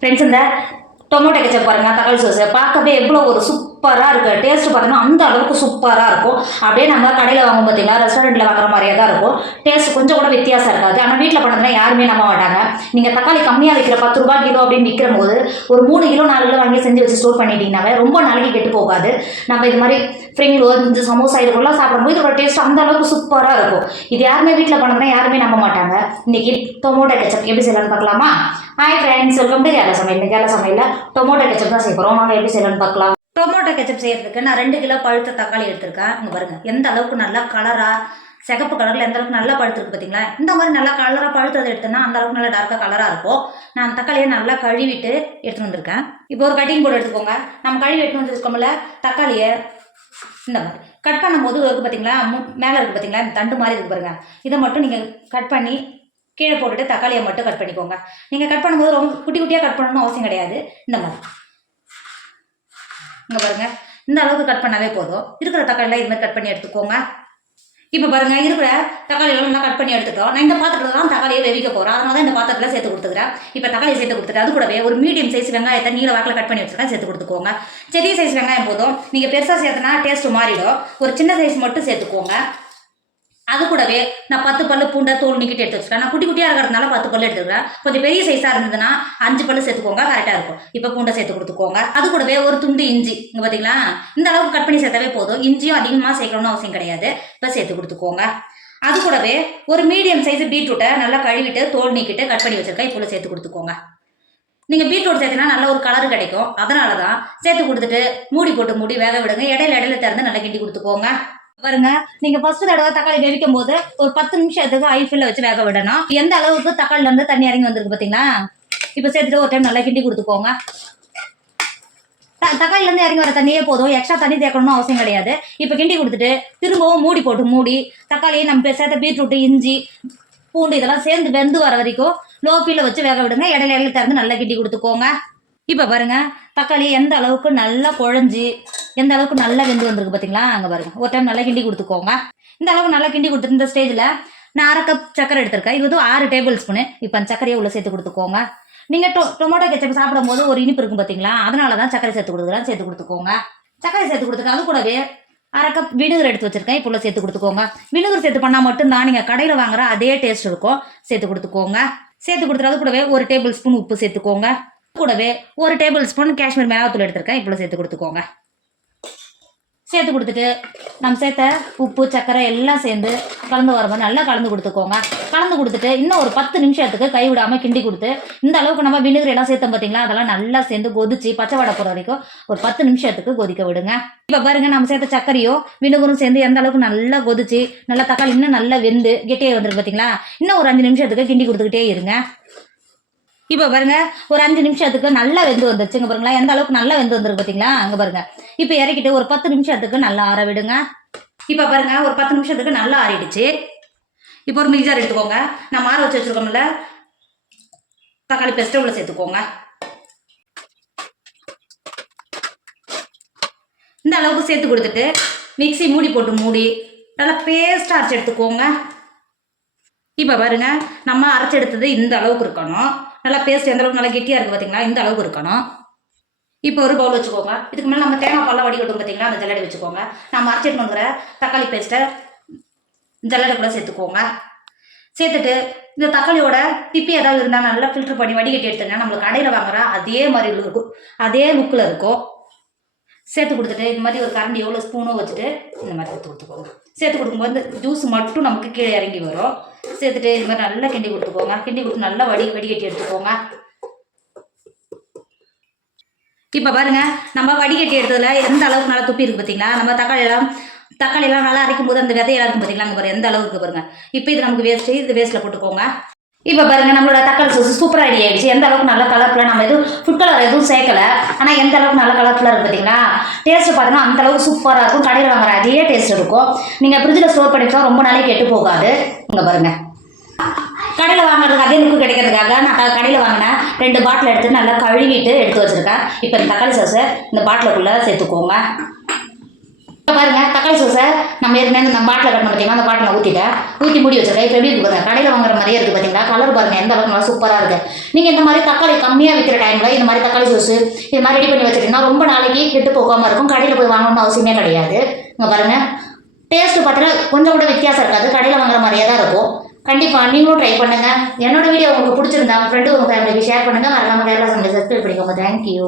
Friends இந்த tomato ketchup பாருங்கள், தக்காளி சாஸ் பார்க்கவே எவ்வளோ ஒரு சூப்பராக இருக்குது. டேஸ்ட்டு பார்த்தீங்கன்னா அந்த அளவுக்கு சூப்பராக இருக்கும். அப்படியே நம்ம கடையில் வாங்கும் பார்த்தீங்களா, ரெஸ்டாரண்ட்டில் வாங்குற மாதிரியே தான் இருக்கும். டேஸ்ட் கொஞ்சம் கூட வித்தியாசம் இருக்காது. ஆனால் வீட்டில் பண்ணதுனா யாருமே நம்ப மாட்டாங்க. நீங்கள் தக்காளி கம்மியாக விற்கிற 10 ரூபா கிலோ அப்படின்னு விற்கிற போது ஒரு 3 கிலோ 4 கிலோ வாங்கி செஞ்சு வச்சு ஸ்டோர் பண்ணிட்டீங்கன்னாவே ரொம்ப நாளைக்கு கெட்டு போகாது. நம்ம இது மாதிரி ஃப்ரிங் ரோல், இந்த சமோசா இதுக்குள்ளே சாப்பிடும்போது இதோட டேஸ்ட் அந்த அளவுக்கு சூப்பராக இருக்கும். இது யாருமே வீட்டில் பண்ணதுனா யாருமே நம்ப மாட்டாங்க. இன்றைக்கி டொமேட்டோ கெச்சப் எப்படி செய்யலாம்னு பார்க்கலாமா? Hi friends, welcome to Kerala சமையல். இந்த கேரளா சமையலில் டொமேட்டோ கெச்சப் தான் செய்ய போகிறோம். வாங்க எப்படி செய்யலாம்னு பார்க்கலாம். டொமேட்டோ கெச்சப் செய்யறதுக்கு நான் 2 கிலோ பழுத்த தக்காளி எடுத்திருக்கேன். இங்கே பாருங்கள் எந்த அளவுக்கு நல்லா கலராக சிகப்பு கலரில் எந்த அளவுக்கு நல்லா பழுத்துருக்கு பார்த்தீங்களா? இந்த மாதிரி நல்லா கலராக பழுத்ததை எடுத்தோன்னா அந்த அளவுக்கு நல்லா டார்க்காக கலராக இருக்கும். நான் தக்காளியை நல்லா கழுவிட்டு எடுத்துகிட்டு வந்திருக்கேன். இப்போ ஒரு கட்டிங் போர்டு எடுத்துக்கோங்க. நம்ம கழுவி எடுத்துகிட்டு வந்துருக்கோம்ல தக்காளியை இந்த மாதிரி கட் பண்ணும்போது இருக்குது பார்த்தீங்களா, மேலே இருக்குது பார்த்தீங்களா, இந்த தண்டு மாதிரி இருக்குது பாருங்கள். இதை மட்டும் நீங்கள் கட் பண்ணி கீழே போட்டுட்டு தக்காளியை மட்டும் கட் பண்ணிக்கோங்க. நீங்கள் கட் பண்ணும்போது ரொம்ப குட்டி குட்டியாக கட் பண்ணணும்னு அவசியம் கிடையாது. இந்த மாதிரி இங்கே பாருங்கள், இந்த அளவுக்கு கட் பண்ணாவே போதும். இருக்கிற தக்காளியெலாம் இது மாதிரி கட் பண்ணி எடுத்துக்கோங்க. இப்போ பாருங்கள், இருக்கிற தக்காளியெல்லாம் நல்லா கட் பண்ணி எடுத்துட்டோம். நான் இந்த பாத்திரத்தில் தான் தக்காளியை வேவிக்க போகிறோம். அதனால தான் இந்த பாத்திரத்தில் சேர்த்து கொடுத்துக்கிறேன். இப்போ தக்காளியை சேர்த்து கொடுத்துட்டு அது கூடவே ஒரு மீடியம் சைஸ் வெங்காயத்தை நீல வாக்கில் கட் பண்ணி வச்சுருக்கேன், சேர்த்து கொடுத்துக்கோங்க. பெரிய சைஸ் வெங்காயம் போதும். நீங்கள் பெருசாக சேர்த்துனா டேஸ்ட்டு மாறிடும். ஒரு சின்ன சைஸ் மட்டும் சேர்த்துக்கோங்க. அது கூடவே நான் 10 பல்லு பூண்டை தோல் நீக்கிட்டு எடுத்து வச்சுருக்கேன். நான் குட்டி குட்டியாக இருக்கிறதுனால 10 பல்லு எடுத்துக்கிறேன். கொஞ்சம் பெரிய சைஸாக இருந்ததுன்னா 5 பல்லு சேர்த்துக்கோங்க, கரெக்டாக இருக்கும். இப்போ பூண்டை சேர்த்து கொடுத்துக்கோங்க. அது கூடவே ஒரு துண்டு இஞ்சி, இங்கே பார்த்தீங்களா, இந்த அளவுக்கு கட் பண்ணி சேர்த்தாவே போதும். இஞ்சியும் அதிகமாக சேர்க்கணும்னு அவசியம் கிடையாது. இப்போ சேர்த்து கொடுத்துக்கோங்க. அது கூடவே ஒரு மீடியம் சைஸ் பீட்ரூட்டை நல்லா கழுவிட்டு தோல் நீக்கிட்டு கட் பண்ணி வச்சுருக்கேன். இப்போ சேர்த்து கொடுத்துக்கோங்க. நீங்கள் பீட்ரூட் சேர்த்தினா நல்ல ஒரு கலர் கிடைக்கும். அதனால தான் சேர்த்து கொடுத்துட்டு மூடி போட்டு மூடி வேக விடுங்க. இடையில திறந்து நல்லா கிண்டி கொடுத்துக்கோங்க. பாருங்க, நீங்க ஃபர்ஸ்ட் தடவை தக்காளி வேவிக்கும் போது ஒரு 10 நிமிஷத்துக்கு ஹை ஃபில்ல வச்சு வேக விடணும். எந்த அளவுக்கு தக்காளில இருந்து தண்ணி இறங்கி வந்திருக்கு பாத்தீங்களா? இப்போ சேர்த்துட்டு ஒரு டைம் நல்லா கிண்டி கொடுத்துக்கோங்க. தக்காளில இருந்து இறங்கி வர தண்ணியே போதும், எக்ஸ்ட்ரா தண்ணி தேக்கணும்னு அவசியம் கிடையாது. இப்போ கிண்டி கொடுத்துட்டு திரும்பவும் மூடி போட்டு மூடி தக்காளியை நம்ம சேர்த்த பீட்ரூட், இஞ்சி, பூண்டு இதெல்லாம் சேர்ந்து வெந்து வர வரைக்கும் லோ ஃபில்ல வச்சு வேக விடுங்க. இடையில திறந்து நல்லா கிண்டி கொடுத்துக்கோங்க. இப்போ பாருங்க, தக்காளி எந்த அளவுக்கு நல்லா குழஞ்சி எந்த அளவுக்கு நல்லா வெந்து வந்திருக்கு பார்த்தீங்களா? அங்கே பாருங்க, ஒரு டைம் நல்லா கிண்டி கொடுத்துக்கோங்க. இந்த அளவுக்கு நல்லா கிண்டி கொடுத்துட்டு இந்த ஸ்டேஜில் நான் 1/2 கப் சக்கரை எடுத்திருக்கேன். இது வந்து 6 டேபிள் ஸ்பூனு. இப்போ அந்த சக்கரையை உள்ள சேர்த்து கொடுத்துக்கோங்க. நீங்கள் டொமேட்டோ கெச்சப் சாப்பிடும் போது ஒரு இனிப்பு இருக்கும் பார்த்தீங்களா? அதனால தான் சக்கரை சேர்த்து கொடுக்குறேன். சேர்த்து கொடுத்துக்கோங்க. சக்கரை சேர்த்து கொடுத்துட்டு அது கூடவே 1/2 கப் வினிகர் எடுத்து வச்சிருக்கேன். இப்போ உள்ள சேர்த்து கொடுத்துக்கோங்க. வினிகர் சேர்த்து பண்ணால் மட்டும்தான் நீங்கள் கடையில் வாங்குற அதே டேஸ்ட் இருக்கும். சேர்த்து கொடுத்துக்கோங்க. சேர்த்து கொடுத்துட்டு அது கூடவே 1 டேபிள் ஸ்பூன் உப்பு சேர்த்துக்கோங்க. கூடவே 1 டேபிள் ஸ்பூன் காஷ்மீர் மிளகாத்தூள் எடுத்திருக்கேன். இப்போ சேர்த்து கொடுத்துக்கோங்க. சேர்த்து கொடுத்துட்டு நம்ம சேர்த்த உப்பு சக்கரை எல்லாம் சேர்ந்து கலந்து வர மாதிரி நல்லா கலந்து கொடுத்துக்கோங்க. கலந்து கொடுத்துட்டு இன்னும் ஒரு 10 நிமிஷத்துக்கு கை விடாமல் கிண்டி கொடுத்து இந்த அளவுக்கு நம்ம வினிகர் எல்லாம் சேர்த்தோம் பார்த்தீங்களா? அதெல்லாம் நல்லா சேர்ந்து கொதிச்சு பச்சை வடை போகிற வரைக்கும் ஒரு 10 நிமிஷத்துக்கு கொதிக்க விடுங்க. இப்போ பாருங்க, நம்ம சேர்த்த சக்கரையும் வினிகரும் சேர்ந்து எந்த அளவுக்கு நல்லா கொதிச்சு நல்லா தக்காளி இன்னும் நல்லா வெந்து கெட்டியாக வந்துருக்கு பார்த்தீங்களா? இன்னும் ஒரு 5 நிமிஷத்துக்கு கிண்டி கொடுத்துக்கிட்டே இருங்க. இப்போ பாருங்க, ஒரு 5 நிமிஷத்துக்கு நல்லா வெந்து வந்துருச்சுங்க. பாருங்களா எந்த அளவுக்கு நல்லா வெந்து வந்துருக்கு பார்த்தீங்களா? அங்கே பாருங்க. இப்போ இறக்கிட்டு ஒரு 10 நிமிஷத்துக்கு நல்லா ஆற விடுங்க. இப்போ பாருங்க, ஒரு 10 நிமிஷத்துக்கு நல்லா ஆறிடுச்சு. இப்போ ஒரு மிக்சர் எடுத்துக்கோங்க. நம்ம ஆற வச்சு வச்சுருக்கோம்ல தக்காளி பேஸ்ட்டை உள்ள சேர்த்துக்கோங்க. இந்த அளவுக்கு சேர்த்து கொடுத்துட்டு மிக்ஸி மூடி போட்டு மூடி நல்லா பேஸ்ட்டாக அரைச்சி எடுத்துக்கோங்க. இப்போ பாருங்க, நம்ம அரைச்சி எடுத்தது இந்த அளவுக்கு இருக்கணும். நல்லா பேஸ்ட் எந்த அளவுக்கு நல்லா கெட்டியாக இருக்குது பார்த்தீங்களா? இந்த அளவுக்கு இருக்கணும். இப்போ ஒரு பவுல் வச்சுக்கோங்க. இதுக்கு மேலே நம்ம தேங்காய் பால்லாம் வடிகட்டும் பார்த்தீங்களா? அந்த ஜல்லடை வச்சுக்கோங்க. நம்ம அரைச்சிட்டு வந்துற தக்காளி பேஸ்ட்டை ஜல்லடை கூட சேர்த்துக்கோங்க. சேர்த்துட்டு இந்த தக்காளியோட திப்பி ஏதாவது இருந்தால் நல்லா ஃபில்டர் பண்ணி வடிகட்டி எடுத்துங்கன்னா நம்மளுக்கு கடையில் வாங்குற அதே மாதிரி இருக்கும், அதே லுக்கில் இருக்கும். சேர்த்து கொடுத்துட்டு இது மாதிரி ஒரு கரண்டி எவ்வளோ ஸ்பூனோ வச்சுட்டு இந்த மாதிரி சேர்த்து கொடுத்துக்கோங்க. சேர்த்து கொடுக்கும்போது இந்த ஜூஸ் மட்டும் நமக்கு கீழே இறங்கி வரும். சேர்த்துட்டு இது மாதிரி நல்லா கிண்டி கொடுத்துக்கோங்க. கிண்டி கொடுத்து நல்லா வடிகட்டி எடுத்துக்கோங்க. இப்போ பாருங்க, நம்ம வடிகட்டி எடுத்ததுல எந்த அளவுக்கு நல்லா துப்பி இருக்கு பார்த்தீங்களா? நம்ம தக்காளியெல்லாம் நல்லா அரைக்கும் போது அந்த விதையெல்லாம் இருக்கும் பார்த்தீங்களா? அங்கே பாருங்க எந்த அளவுக்கு பாருங்க. இப்போ இது நமக்கு வேஸ்ட்டு, இது வேஸ்ட்டில் போட்டுக்கோங்க. இப்போ பாருங்கள், நம்மளோட தக்காளி சாஸ் சூப்பராக ரெடி ஆகிடுச்சு. எந்த அளவுக்கு நல்ல கலர்ஃபுல்லாக நம்ம எதுவும் ஃபுட் கலர் எதுவும் சேர்க்கலை. ஆனால் எந்த அளவுக்கு நல்ல கலர்ஃபுல்லாக இருக்குது பார்த்தீங்களா? டேஸ்ட்டு பார்த்தீங்கன்னா அந்த அளவுக்கு சூப்பராக இருக்கும். கடையில் வாங்குற அதே டேஸ்ட் இருக்கும். நீங்கள் ஃப்ரிட்ஜில் ஸ்டோர் பண்ணிட்டா ரொம்ப நாளைக்கு கெட்டு போகாது. இங்கே பாருங்கள், கடையில் வாங்குறதுக்கு அதே லுக்கு கிடைக்கிறதுக்காக நான் கடையில் வாங்கினேன் 2 பாட்டில் எடுத்து நல்லா கழுவிட்டு எடுத்து வச்சுருக்கேன். இப்போ இந்த தக்காளி சாஸை இந்த பாட்டிலுக்குள்ளே சேர்த்துக்கோங்க. பாருங்க தக்காளி சோஸை நம்ம ஏற்கனவே நம்ம பாட்டில் கட்டணும் பார்த்தீங்கன்னா அந்த பாட்டில் ஊற்றி மூடி வச்சிருக்கேன். இப்போ எப்படி இருக்கு பாருங்க, கடையில் வாங்குற மாதிரியே இருக்குது பார்த்தீங்களா. கலர் பாருங்க எந்த அளவுக்கு நல்லா சூப்பராக இருக்குது. நீங்கள் இந்த மாதிரி தக்காளி கம்மியாக விற்கிற டைமில் இந்த மாதிரி தக்காளி சோஸு இது மாதிரி ரெடி பண்ணி வச்சுட்டீங்கன்னா ரொம்ப நாளைக்கு கெட்டு போகாமல் இருக்கும். கடையில் போய் வாங்கணும்னு அவசியமே கிடையாது. இங்கே பாருங்கள் டேஸ்ட்டு பார்த்தீங்கன்னா கொஞ்சம் கூட வித்தியாசம் இருக்காது, கடையில் வாங்குற மாதிரியே தான் இருக்கும். கண்டிப்பாக நீங்களும் ட்ரை பண்ணுங்கள். என்னோட வீடியோ உங்களுக்கு பிடிச்சிருந்தா உங்கள் ஃப்ரெண்டு உங்கள் ஃபேமிலிக்கு ஷேர் பண்ணுங்கள். மறக்காம கேரளா சமையல் சப்ஸ்கிரைப் பண்ணிக்கோங்க. தேங்க்யூ.